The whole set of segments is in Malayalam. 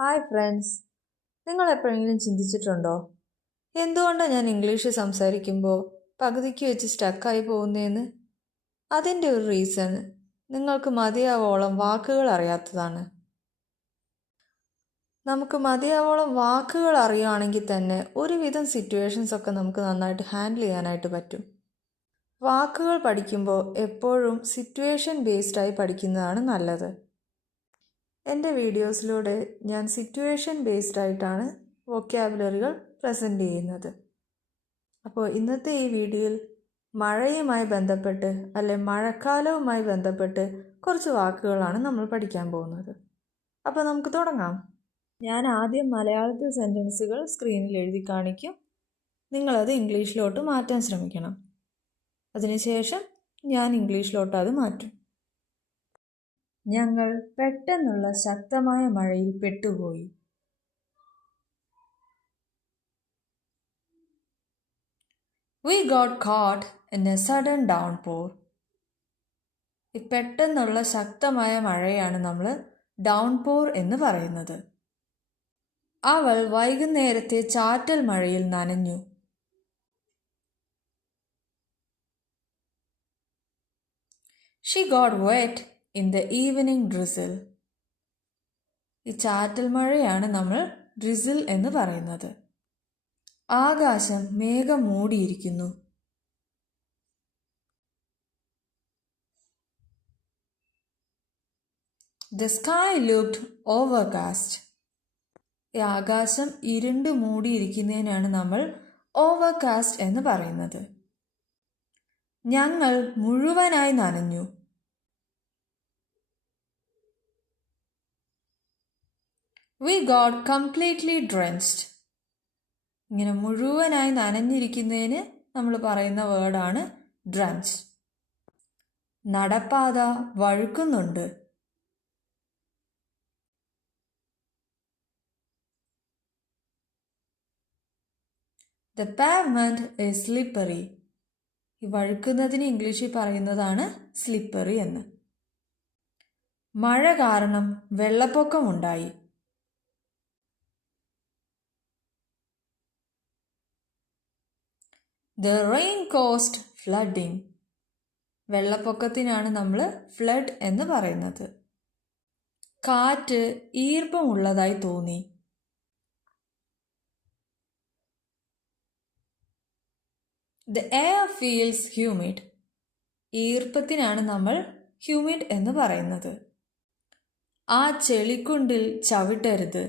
ഹായ് ഫ്രണ്ട്സ്, നിങ്ങൾ എപ്പോഴെങ്കിലും ചിന്തിച്ചിട്ടുണ്ടോ എന്തുകൊണ്ടാണ് ഞാൻ ഇംഗ്ലീഷ് സംസാരിക്കുമ്പോൾ പകുതിക്ക് വെച്ച് സ്റ്റക്കായി പോകുന്നതെന്ന്? അതിൻ്റെ ഒരു റീസൺ നിങ്ങൾക്ക് മതിയാവോളം വാക്കുകൾ അറിയാത്തതാണ്. നമുക്ക് മതിയാവോളം വാക്കുകൾ അറിയുകയാണെങ്കിൽ തന്നെ ഒരുവിധം സിറ്റുവേഷൻസ് ഒക്കെ നമുക്ക് നന്നായിട്ട് ഹാൻഡിൽ ചെയ്യാനായിട്ട് പറ്റും. വാക്കുകൾ പഠിക്കുമ്പോൾ എപ്പോഴും സിറ്റുവേഷൻ ബേസ്ഡായി പഠിക്കുന്നതാണ് നല്ലത്. എൻ്റെ വീഡിയോസിലൂടെ ഞാൻ സിറ്റുവേഷൻ ബേസ്ഡ് ആയിട്ടാണ് വൊക്കാബുലറികൾ പ്രസൻറ്റ് ചെയ്യുന്നത്. അപ്പോൾ ഇന്നത്തെ ഈ വീഡിയോയിൽ മഴയുമായി ബന്ധപ്പെട്ട് മഴക്കാലവുമായി ബന്ധപ്പെട്ട് കുറച്ച് വാക്കുകളാണ് നമ്മൾ പഠിക്കാൻ പോകുന്നത്. അപ്പോൾ നമുക്ക് തുടങ്ങാം. ഞാൻ ആദ്യം മലയാളത്തിൽ സെൻറ്റൻസുകൾ സ്ക്രീനിൽ എഴുതി കാണിക്കും. നിങ്ങളത് ഇംഗ്ലീഷിലോട്ട് മാറ്റാൻ ശ്രമിക്കണം. അതിനുശേഷം ഞാൻ ഇംഗ്ലീഷിലോട്ട് അത് മാറ്റും. ഞങ്ങൾ പെട്ടെന്നുള്ള ശക്തമായ മഴയിൽ പെട്ടുപോയി. We got caught in a sudden downpour. ഈ പെട്ടെന്നുള്ള ശക്തമായ മഴയാണ് നമ്മൾ ഡൗൺപോർ എന്ന് പറയുന്നത്. അവൾ വൈകുന്നേരത്തെ ചാറ്റൽ മഴയിൽ നനഞ്ഞു. She got wet in the evening drizzle. ഈ ചാറ്റൽ മഴയാണ് നമ്മൾ ഡ്രിസിൽ എന്ന് പറയുന്നത്. ആകാശം മേഘം മൂടിയിരിക്കുന്നു. The sky looked overcast. ഈ ആകാശം ഇരുണ്ട് മൂടിയിരിക്കുന്നതിനാണ് നമ്മൾ ഓവർകാസ്റ്റ് എന്ന് പറയുന്നത്. ഞങ്ങൾ മുഴുവനായി നനഞ്ഞു. We got completely drenched. ഇങ്ങനെ മുഴുവനായി നനഞ്ഞിരിക്കുന്നതിന് നമ്മൾ പറയുന്ന വേർഡാണ് ഡ്രഞ്ച്. നടപ്പാത വഴുക്കുന്നുണ്ട്. The pavement is slippery. ഈ വഴുക്കുന്നതിന് ഇംഗ്ലീഷിൽ പറയുന്നതാണ് സ്ലിപ്പറി എന്ന്. മഴ കാരണം വെള്ളപ്പൊക്കമുണ്ടായി. The rain caused flooding. വെള്ളപ്പൊക്കത്തിനാണ് നമ്മൾ ഫ്ലഡ് എന്ന് പറയുന്നത്. കാറ്റ് ഈർപ്പമുള്ളതായി തോന്നി. The air feels humid. ഈർപ്പത്തിനാണ് നമ്മൾ ഹ്യൂമിഡ് എന്ന് പറയുന്നത്. ആ ചെളിക്കുണ്ടിൽ ചവിട്ടരുത്.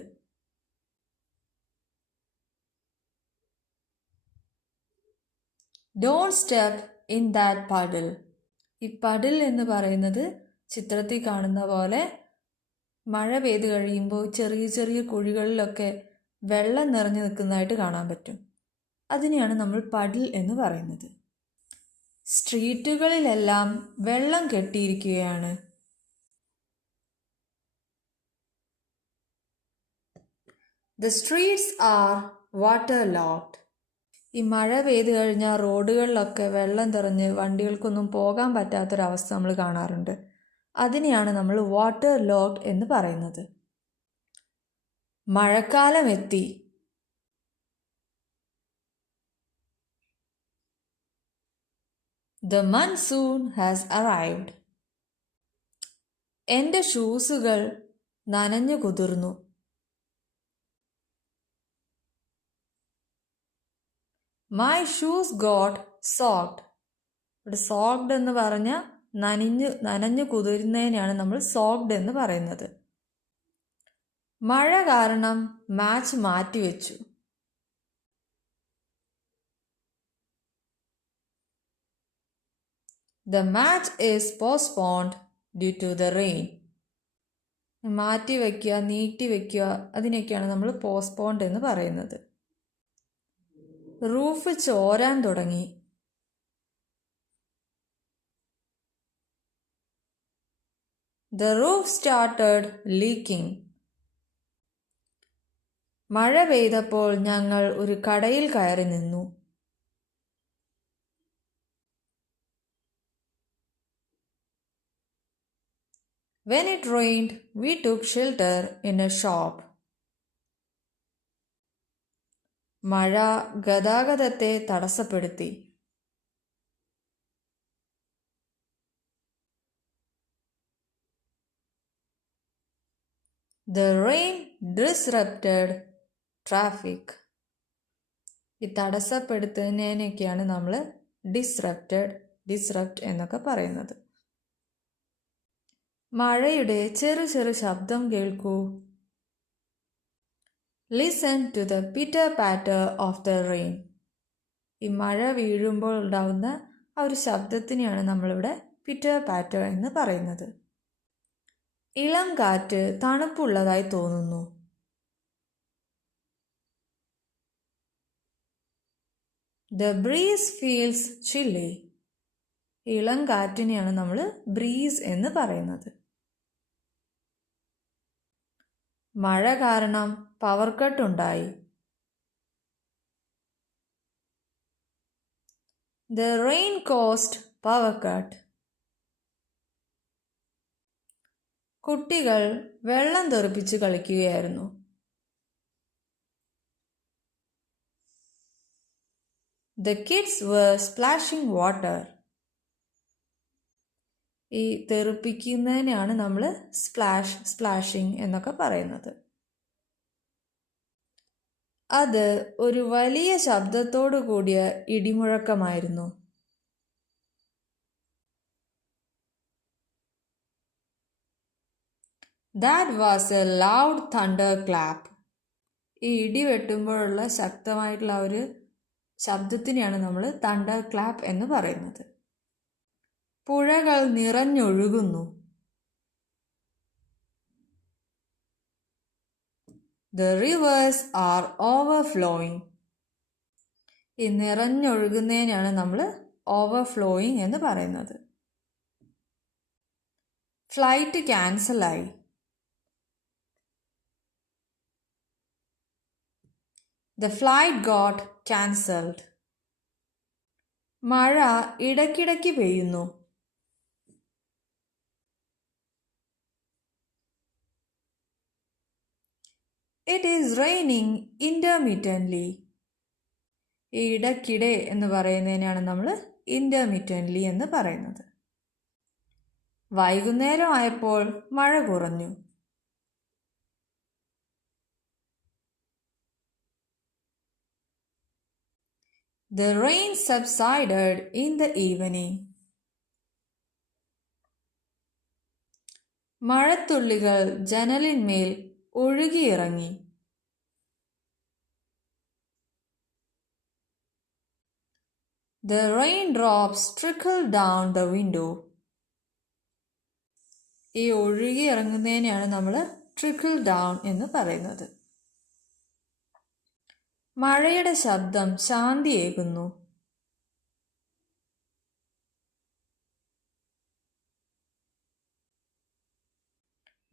Don't step in that puddle. ഈ പഡിൽ എന്ന് പറയുന്നത് ചിത്രത്തിൽ കാണുന്ന പോലെ മഴ പെയ്ത് കഴിയുമ്പോൾ ചെറിയ ചെറിയ കുഴികളിലൊക്കെ വെള്ളം നിറഞ്ഞു നിൽക്കുന്നതായിട്ട് കാണാൻ പറ്റും. അതിനെയാണ് നമ്മൾ പഡിൽ എന്ന് പറയുന്നത്. സ്ട്രീറ്റുകളിലെല്ലാം വെള്ളം കെട്ടിയിരിക്കുകയാണ്. The streets are waterlogged. ഈ മഴ പെയ്തു കഴിഞ്ഞാൽ റോഡുകളിലൊക്കെ വെള്ളം നിറഞ്ഞ് വണ്ടികൾക്കൊന്നും പോകാൻ പറ്റാത്തൊരവസ്ഥ നമ്മൾ കാണാറുണ്ട്. അതിനെയാണ് നമ്മൾ വാട്ടർ ലോക്ഡ് എന്ന് പറയുന്നത്. മഴക്കാലം എത്തി. The monsoon has arrived. എൻ്റെ ഷൂസുകൾ നനഞ്ഞു കുതിർന്നു. My shoes got soaked. ഇവിടെ സോക്ഡ് എന്ന് പറഞ്ഞാൽ നനഞ്ഞു കുതിരുന്നതിനാണ് നമ്മൾ സോക്ഡ് എന്ന് പറയുന്നത്. മഴ കാരണം മാച്ച് മാറ്റിവെച്ചു. The match is postponed due to the rain. മാറ്റിവെക്കുക, നീട്ടിവെക്കുക, അതിനൊക്കെയാണ് നമ്മൾ പോസ്റ്റ്പോൺഡ് എന്ന് പറയുന്നത്. റൂഫ് ചോരാൻ തുടങ്ങി. The roof started leaking. മഴ പെയ്തപ്പോൾ ഞങ്ങൾ ഒരു കടയിൽ കയറി നിന്നു. When it rained, we took shelter in a shop. മഴ ഗതാഗതത്തെ തടസ്സപ്പെടുത്തി. The rain disrupted traffic. ഈ തടസ്സപ്പെടുത്തുന്നതിനൊക്കെയാണ് നമ്മൾ ഡിസ്റപ്റ്റ് എന്നൊക്കെ പറയുന്നത്. മഴയുടെ ചെറു ചെറു ശബ്ദം കേൾക്കൂ. Listen to the pitter patter of the rain. ഈ മഴ വീഴുമ്പോൾ ഉണ്ടാവുന്ന ആ ഒരു ശബ്ദത്തിനെയാണ് നമ്മളിവിടെ പിറ്റർ പാറ്റർ എന്ന് പറയുന്നത്. ഇളം കാറ്റ് തണുപ്പുള്ളതായി തോന്നുന്നു. The breeze feels chilly. ഇളം കാറ്റിനെയാണ് നമ്മൾ ബ്രീസ് എന്ന് പറയുന്നത്. മഴ കാരണം പവർ കട്ട് ഉണ്ടായി. The rain caused power cut. കുട്ടികൾ വെള്ളം തെറിപ്പിച്ച് കളിക്കുകയായിരുന്നു. The kids were splashing water. ഈ തെറിപ്പിക്കുന്നതിനെയാണ് നമ്മൾ സ്പ്ലാഷിംഗ് എന്നൊക്കെ പറയുന്നത്. അത് ഒരു വലിയ ശബ്ദത്തോടു കൂടിയ ഇടിമുഴക്കമായിരുന്നു. That was a loud thunderclap. ഈ ഇടി വെട്ടുമ്പോഴുള്ള ശക്തമായിട്ടുള്ള ഒരു ശബ്ദത്തിനെയാണ് നമ്മൾ തണ്ടർ ക്ലാപ്പ് എന്ന് പറയുന്നത്. പുഴകൾ നിറഞ്ഞൊഴുകുന്നു. The rivers are overflowing. ഈ നിറഞ്ഞൊഴുകുന്നതിനാണ് നമ്മൾ ഓവർഫ്ലോയിങ് എന്ന് പറയുന്നത്. Flight ക്യാൻസലായി. The flight got cancelled. മഴ ഇടയ്ക്കിടയ്ക്ക് പെയ്യുന്നു. It is raining intermittently. ഇടയ്ക്കിടെ എന്ന് പറയുന്നതിനാണ് നമ്മൾ intermittently എന്ന് പറയുന്നത്. വൈകുന്നേരം ആയപ്പോൾ മഴ കുറഞ്ഞു. The rain subsided in the evening. മഴത്തുള്ളികൾ ജനലിന്മേൽ ഒഴുകിയിറങ്ങി. The raindrops trickled down the window. ഈ ഒഴുകിയിറങ്ങുന്നതിനെയാണ് നമ്മൾ trickle down എന്ന് പറയുന്നത്. മഴയുടെ ശബ്ദം ശാന്തിയേകുന്നു.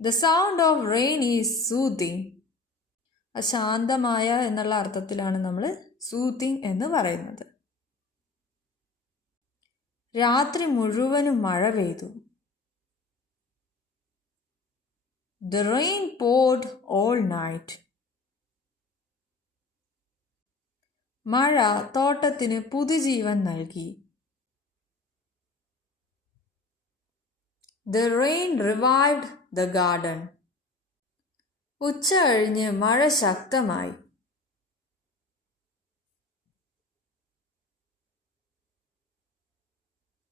The sound of rain is soothing. ശാന്തമായ എന്നുള്ള അർത്ഥത്തിലാണ് നമ്മൾ soothing എന്ന് പറയുന്നത്. രാത്രി മുഴുവനും മഴ പെയ്തു. The rain poured all night. മഴ തോട്ടത്തിന് പുതുജീവൻ നൽകി. The rain revived the garden. ഉച്ച കഴിഞ്ഞ് മഴ ശക്തമായി.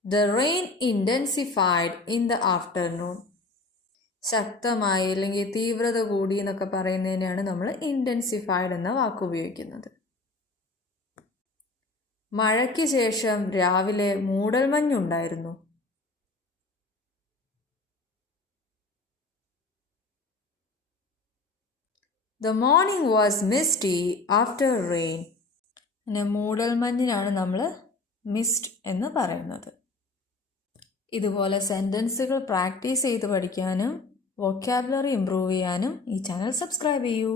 The rain intensified in the afternoon. ശക്തമായി അല്ലെങ്കിൽ തീവ്രത കൂടി എന്നൊക്കെ പറയുന്നതിനാണ് നമ്മൾ ഇൻറ്റൻസിഫൈഡ് എന്ന വാക്ക് ഉപയോഗിക്കുന്നത്. മഴയ്ക്ക് ശേഷം രാവിലെ മൂടൽമഞ്ഞുണ്ടായിരുന്നു. The morning was misty after rain. പിന്നെ മൂടൽമഞ്ഞിനാണ് നമ്മൾ മിസ്റ്റ് എന്ന് പറയുന്നത്. ഇതുപോലെ സെൻറ്റൻസുകൾ പ്രാക്ടീസ് ചെയ്ത് പഠിക്കാനും വൊക്കാബുലറി ഇംപ്രൂവ് ചെയ്യാനും ഈ ചാനൽ സബ്സ്ക്രൈബ് ചെയ്യൂ.